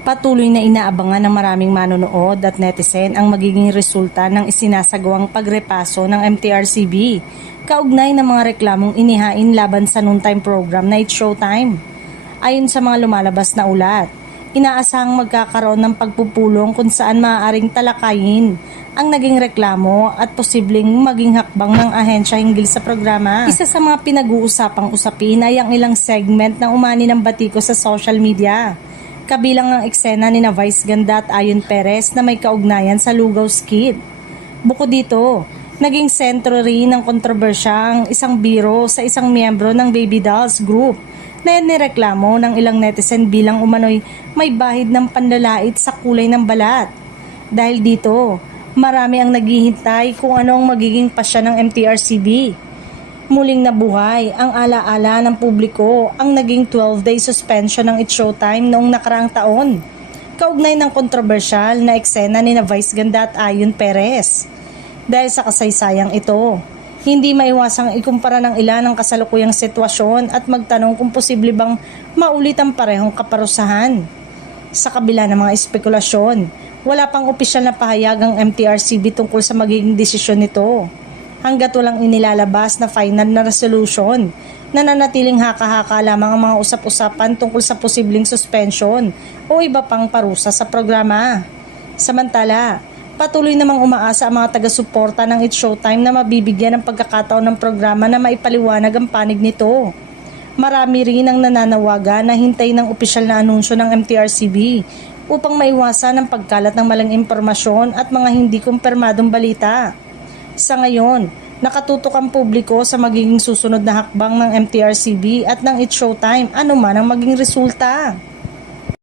Patuloy na inaabangan ng maraming manonood at netizen ang magiging resulta ng isinasagawang pagrepaso ng MTRCB kaugnay ng mga reklamong inihain laban sa noontime program na It's Showtime. Ayon sa mga lumalabas na ulat, inaasahang magkakaroon ng pagpupulong kung saan maaaring talakayin ang naging reklamo at posibleng maging hakbang ng ahensya hinggil sa programa. Isa sa mga pinag-uusapang usapin ay ang ilang segment ng umani ng batiko sa social media. Kabilang ang eksena ni na Vice Ganda at Ayon Perez na may kaugnayan sa Lugaw Skid. Bukod dito, naging sentro rin ng kontrobersya ang isang biro sa isang miyembro ng Baby Dolls Group na nireklamo ng ilang netizen bilang umano'y may bahid ng panlalait sa kulay ng balat. Dahil dito, marami ang naghihintay kung ano ang magiging pasya ng MTRCB. Muling nabuhay ang alaala ng publiko ang naging 12-day suspension ng It's Showtime noong nakaraang taon. Kaugnay ng kontrobersyal na eksena ni na Vice Ganda at Ayon Perez. Dahil sa kasaysayang ito, hindi maiwasang ikumpara ng ilan ang kasalukuyang sitwasyon at magtanong kung posible bang maulit ang parehong kaparusahan. Sa kabila ng mga espekulasyon, wala pang opisyal na pahayag ang MTRCB tungkol sa magiging desisyon nito. Hanggat walang inilalabas na final na resolution, nananatiling haka-haka lamang ang mga usap-usapan tungkol sa posibleng suspension o iba pang parusa sa programa. Samantala, patuloy namang umaasa ang mga taga-suporta ng It's Showtime na mabibigyan ng pagkakataon ng programa na maipaliwanag ang panig nito. Marami rin ang nananawagan na hintay ng opisyal na anunsyo ng MTRCB upang maiwasan ang pagkalat ng maling impormasyon at mga hindi kumpirmadong balita. Sa ngayon, nakatutok ang publiko sa magiging susunod na hakbang ng MTRCB at ng It's Showtime, ano man ang maging resulta.